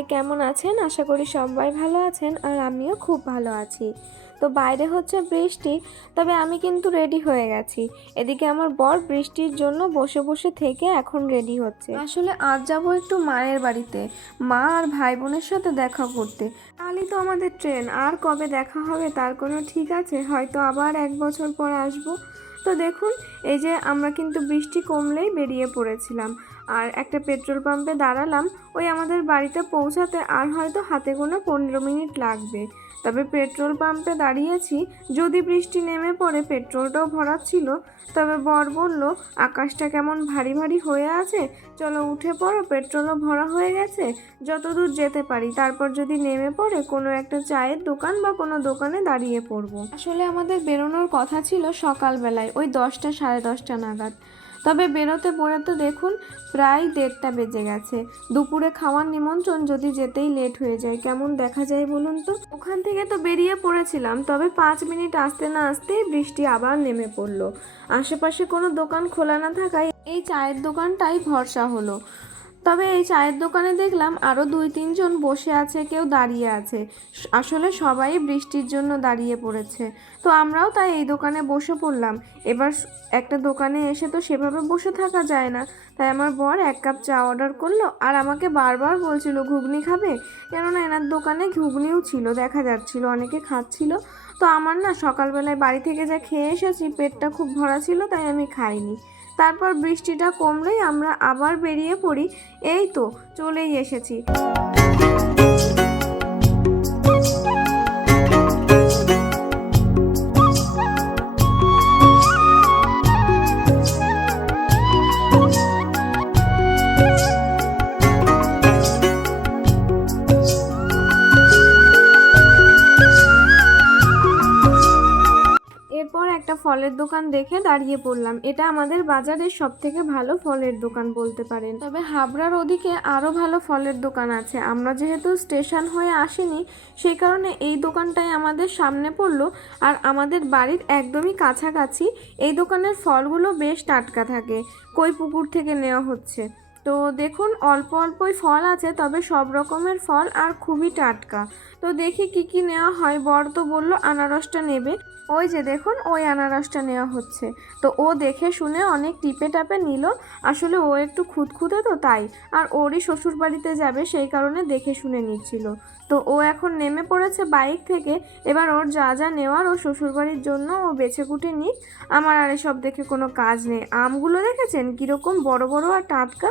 সবাই কেমন আছেন? আশা করি সবাই ভালো আছেন আর আমিও খুব ভালো আছি। তো বাইরে হচ্ছে বৃষ্টি, তবে আমি কিন্তু রেডি হয়ে গেছি। এদিকে আমার বর বৃষ্টির জন্য বসে বসে থেকে এখন রেডি হচ্ছে। আসলে আজ যাব একটু মায়ের বাড়িতে, মা আর ভাই বোনের সাথে দেখা করতে। কালই তো আমাদের ট্রেন, আর কবে দেখা হবে তার কোনো ঠিক আছে? হয়তো আবার এক বছর পর আসব। তো দেখুন, এই যে আমরা কিন্তু বৃষ্টি কমলেই বেরিয়ে পড়েছিলাম। আর একটা পেট্রোল পাম্পে দাঁড়ালাম, ওই আমাদের বাড়িতে পৌঁছাতে আর হয়তো হাতে গোনা পনেরো মিনিট লাগবে। তবে পেট্রোল পাম্পে দাঁড়িয়েছি, যদি বৃষ্টি নেমে পড়ে পেট্রোলটাও ভরাচ্ছিল তবে বর বলল, আকাশটা কেমন ভারী ভারী হয়ে আছে? চলো উঠে পড়ো, পেট্রোলও ভরা হয়ে গেছে। যত দূর যেতে পারি, তারপর যদি নেমে পড়ে কোনো একটা চায়ের দোকান বা কোনো দোকানে দাঁড়িয়ে পড়ব। আসলে আমাদের বেরোনোর কথা ছিল সকালবেলায়, ওই দশটা সাড়ে দশটা নাগাদ। তবে বেরোতে বেরোতে দেখুন, প্রায় দেড়টা বেজে গেছে। দুপুরে খাওয়ার নিমন্ত্রণ যদি যেতেই লেট হয়ে যায়, কেমন দেখা যায় বলুন তো? ওখান থেকে তো বেরিয়ে পড়েছিলাম, তবে পাঁচ মিনিট আসতে না আসতেই বৃষ্টি আবার নেমে পড়ল। আশেপাশে কোনো দোকান খোলা না থাকায় এই চায়ের দোকানটাই ভরসা হলো। তবে এই চায়ের দোকানে দেখলাম আরও দুই, তিনজন বসে আছে, কেউ দাঁড়িয়ে আছে। আসলে সবাই বৃষ্টির জন্য দাঁড়িয়ে পড়েছে। তো আমরাও তাই এই দোকানে বসে পড়লাম। এবার একটা দোকানে এসে তো সেভাবে বসে থাকা যায় না। তাই আমার বর এক কাপ চা অর্ডার করল আর আমাকে বারবার বলছিল, ঘুগনি খাবে? কেননা এনার দোকানে ঘুগনিও ছিল, দেখা যাচ্ছিল, অনেকে খাচ্ছিল। তো আমার না সকালবেলায় বাড়ি থেকে যা খেয়ে এসেছি, পেটটা খুব ভরা ছিল, তাই আমি খাইনি। তারপর বৃষ্টিটা কমলেই আমরা আবার বেরিয়ে পড়ি। এই তো চলেই এসেছি। ফলের দোকান দেখে দাঁড়িয়ে পড়লাম। এটা আমাদের বাজারের সব থেকে ভালো ফলের দোকান বলতে পারেন। তবে হাবড়ার ওদিকে আরও ভালো ফলের দোকান আছে। আমরা যেহেতু স্টেশন হয়ে আসিনি, সেই কারণে এই দোকানটাই আমাদের সামনে পড়ল। আর আমাদের বাড়ির একদমই কাছাকাছি এই দোকানের ফলগুলো বেশ টাটকা থাকে। কই পুকুর থেকে নেওয়া হচ্ছে? তো দেখুন, অল্প অল্পই ফল আছে, তবে সব রকমের ফল আর খুবই টাটকা। তো দেখি কি কি নেওয়া হয়। বর তো বলল, আনারসটা নেবে। ওই যে দেখুন, ওই আনারসটা নেওয়া হচ্ছে। তো ও দেখে শুনে অনেক টিপে টাপে নিল। আসলে ও একটু খুঁতখুঁতে তো তাই। আর ওরই শ্বশুর বাড়িতে যাবে, সেই কারণে দেখে শুনে নিচ্ছিল। তো ও এখন নেমে পড়েছে বাইক থেকে। এবার ওর যা যা নেওয়ার ও শ্বশুরবাড়ির জন্য ও বেছে কুটে নিক। আমার আর এসব দেখে কোনো কাজ নেই। আমগুলো দেখেছেন? কীরকম বড় বড় আর টাটকা।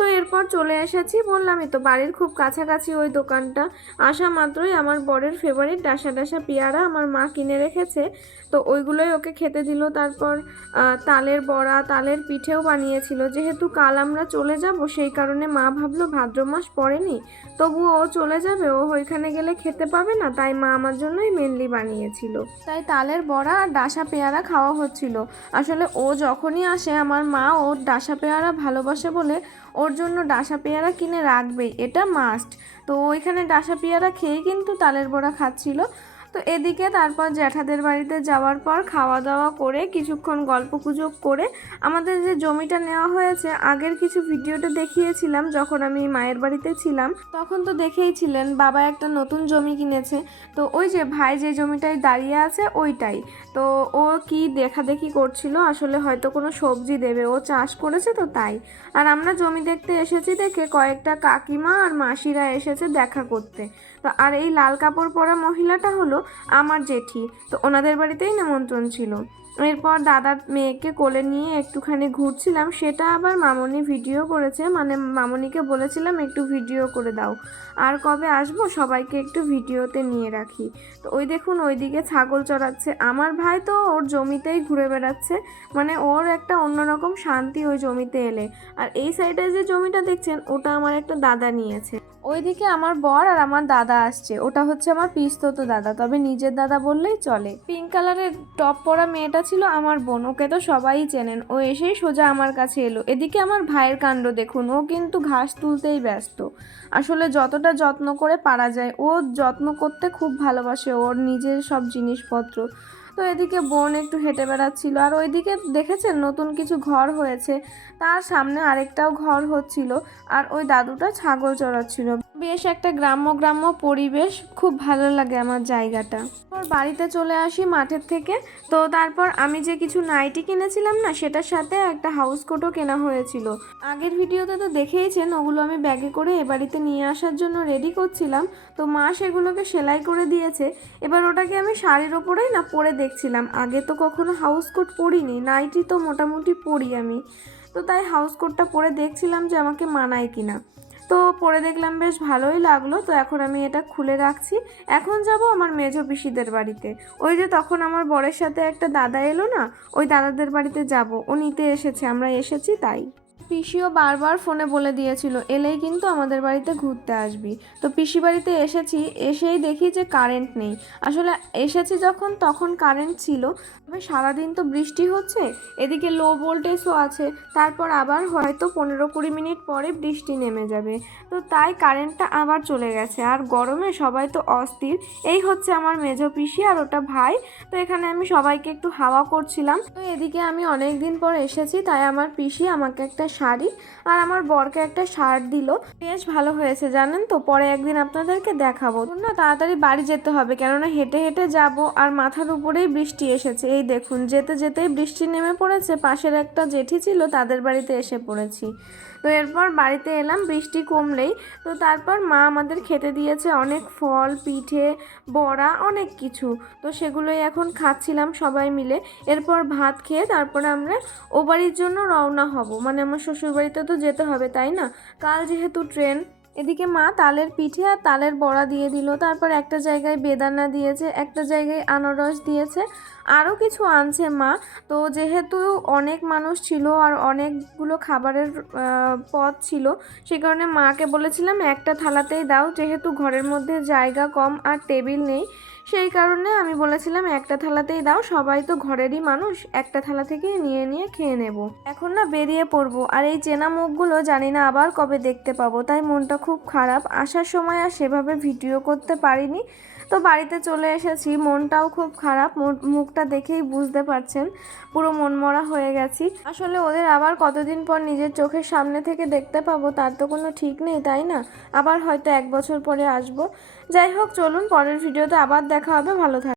তো এরপর চলে এসেছি। বললামই তো বাড়ির খুব কাছাকাছি ওই দোকানটা। আসা মাত্রই আমার বরের ফেভারিট ডাসা ডাসা পেয়ারা আমার মা কিনে রেখেছে। তো ওইগুলোই ওকে খেতে দিল। তারপর তালের বড়া, তালের পিঠেও বানিয়েছিল। যেহেতু কাল আমরা চলে যাব, সেই কারণে মা ভাবলো, ভাদ্র মাস পড়েনি। তবু ও চলে যাবে। ও ওইখানে গেলে খেতে পাবে না। তাই মা আমার জন্যই মেনলি বানিয়েছিল। তাই তালের বড়া আর ডাসা পেয়ারা খাওয়া হচ্ছিল। আসলে ও যখনই আসে, আমার মা ওর ডাসা পেয়ারা ভালোবাসে বলে ওর জন্য ডাসা পেয়ারা কিনে রাখবেই এটা মাস্ট তো ওইখানে ডাসা পেয়ারা খেয়ে কিন্তু তালের বড়া খাচ্ছিল। তো এদিকে তারপর জ্যাঠাদের বাড়িতে যাওয়ার পর খাওয়া দাওয়া করে কিছুক্ষণ গল্প গুজব করে আমাদের যে জমিটা নেওয়া হয়েছে, আগের কিছু ভিডিওটা দেখিয়েছিলাম যখন আমি মায়ের বাড়িতে ছিলাম। তখন তো দেখেইছিলেন বাবা একটা নতুন জমি কিনেছে। তো ওই যে ভাই যে জমিটায় দাঁড়িয়ে আছে ওইটাই। তো ও কি দেখা দেখি করছিল, আসলে হয়তো কোনো সবজি দেবে, ও চাষ করেছে তো তাই। আর আমরা জমি দেখতে এসেছি দেখে কয়েকটা কাকিমা আর মাসিরা এসেছে দেখা করতে। তো আর এই লাল কাপড় পরা মহিলাটা হলো আমার জেঠি। তো ওনাদের বাড়িতেই নিমন্ত্রণ ছিল। এরপর দাদার মেয়েকে কোলে নিয়ে একটুখানি ঘুরছিলাম। সেটা আবার মামনি ভিডিও করেছে। মানে মামনিকে বলেছিলাম, একটু ভিডিও করে দাও। আর কবে আসব সবাইকে একটু ভিডিওতে নিয়ে রাখি। তো ওই দেখুন, ওইদিকে ছাগল চড়াচ্ছে। আমার ভাই তো ওর জমিতেই ঘুরে বেড়াচ্ছে। মানে ওর একটা অন্যরকম শান্তি ওই জমিতে এলে। আর এই সাইডে যে জমিটা দেখছেন, ওটা আমার একটা দাদা নিয়েছে। ওইদিকে আমার বর আর আমার দাদা আসছে। ওটা হচ্ছে আমার পিস্তত দাদা, তবে নিজের দাদা বললেই চলে। পিঙ্ক কালারের টপ পরা মেয়েটা ছিল আমার বোন, ওকে তো সবাই চেনেন। ও এসেই সোজা আমার কাছে এলো। এদিকে আমার ভাইয়ের কাণ্ড দেখুন, ও কিন্তু ঘাস তুলতেই ব্যস্ত। আসলে যতটা যত্ন করে পারা যায়, ও যত্ন করতে খুব ভালোবাসে ওর নিজের সব জিনিসপত্র। তো এদিকে বোন একটু হেঁটে বেড়াচ্ছিল। আর ওইদিকে দেখেছেন নতুন কিছু ঘর হয়েছে। তার সামনে আরেকটাও ঘর হচ্ছিল। আর ওই দাদুটা ছাগল চড়াচ্ছিল। বেশ একটা গ্রাম্য গ্রাম্য পরিবেশ, খুব ভালো লাগে আমার জায়গাটা। তারপর বাড়িতে চলে আসি মাঠের থেকে। তো তারপর আমি যে কিছু নাইটি কিনেছিলাম না, সেটার সাথে একটা হাউস কোটও কেনা হয়েছিল। আগের ভিডিওতে তো দেখেইছেন, ওগুলো আমি ব্যাগে করে এ বাড়িতে নিয়ে আসার জন্য রেডি করছিলাম। তো মা সেগুলোকে সেলাই করে দিয়েছে। এবার ওটাকে আমি শাড়ির ওপরেই না পরে দেখছিলাম। আগে তো কখনো হাউস কোট পরিনি, নাইটি তো মোটামুটি পরি আমি। তো তাই হাউস কোটটা পরে দেখছিলাম যে আমাকে মানায় কিনা। তো পরে দেখলাম বেশ ভালোই লাগল, তো এখন আমি এটা খুলে রাখছি। এখন যাব আমার মেজো পিসিদের বাড়িতে। ওই যে তখন আমার বরের সাথে একটা দাদা এলো না, ওই দাদাদের বাড়িতে যাব। ও নিতে এসেছে, আমরা এসেছি তাই। পিসিও বারবার ফোনে বলে দিয়েছিল, এলেই কিন্তু আমাদের বাড়িতে ঘুরতে আসবি। তো পিসি বাড়িতে এসেছি, এসেই দেখি যে কারেন্ট নেই। আসলে এসেছি যখন, তখন কারেন্ট ছিল। তবে সারাদিন তো বৃষ্টি হচ্ছে, এদিকে লো ভোল্টেজও আছে। তারপর আবার হয়তো পনেরো কুড়ি মিনিট পরে বৃষ্টি নেমে যাবে। তো তাই কারেন্টটা আবার চলে গেছে। আর গরমে সবাই তো অস্থির। এই হচ্ছে আমার মেজো পিসি আর ওটা ভাই। তো এখানে আমি সবাইকে একটু হাওয়া করছিলাম। তো এদিকে আমি অনেক দিন পর এসেছি, তাই আমার পিসি আমাকে একটা শাড়ি আর আমার বরকে একটা শার্ট দিল। বেশ ভালো হয়েছে, জানেন তো? পরে একদিন আপনাদেরকে দেখাবো। না, তাড়াতাড়ি বাড়ি যেতে হবে, কেননা হেঁটে হেঁটে যাব আর মাথার উপরেই বৃষ্টি এসেছে। এই দেখুন, যেতে যেতেই বৃষ্টি নেমে পড়েছে। পাশের একটা জেঠি ছিল, তাদের বাড়িতে এসে পড়েছি। তো এরপর বাড়িতে এলাম, বৃষ্টি কমলেই। তো তারপর মা আমাদের খেতে দিয়েছে অনেক ফল, পিঠে, বড়া, অনেক কিছু। তো সেগুলোই এখন খাচ্ছিলাম সবাই মিলে। এরপর ভাত খেয়ে তারপরে আমরা ও বাড়ির জন্য রওনা হব। মানে আমার শ্বশুরবাড়িতে তো যেতে হবে, তাই না? কাল যেহেতু ট্রেন এদিকে মা তালের পিঠে আর তালের বড়া দিয়ে দিল। তারপর একটা জায়গায় বেদানা দিয়েছে, একটা জায়গায় আনারস দিয়েছে, আরও কিছু আনছে মা। তো যেহেতু অনেক মানুষ ছিল আর অনেকগুলো খাবারের পদ ছিল, সে কারণে মাকে বলেছিলাম একটা থালাতেই দাও। যেহেতু ঘরের মধ্যে জায়গা কম আর টেবিল নেই সেই কারণে আমি বলেছিলাম, একটা থালাতেই দাও, সবাই তো ঘরেরই মানুষ, একটা থালা থেকেই নিয়ে নিয়ে খেয়ে নেব। এখন না বেরিয়ে পড়ব, আর এই চেনা মুখগুলো জানি না আবার কবে দেখতে পাবো, তাই মনটা খুব খারাপ। আসার সময় আর সেভাবে ভিডিও করতে পারিনি। তো বাড়িতে চলে এসেছি। মনটাও খুব খারাপ। মুখটা দেখেই বুঝতে পারছেন। পুরো মনমরা হয়ে গেছি। আসলে ওদের আবার কতদিন পর নিজের চোখের সামনে থেকে দেখতে পাবো, তার তো কোনো ঠিক নেই, তাই না? আবার হয়তো এক বছর পরে আসব। যাই হোক, চলুন পরের ভিডিওতে আবার দেখা হবে। ভালো থাক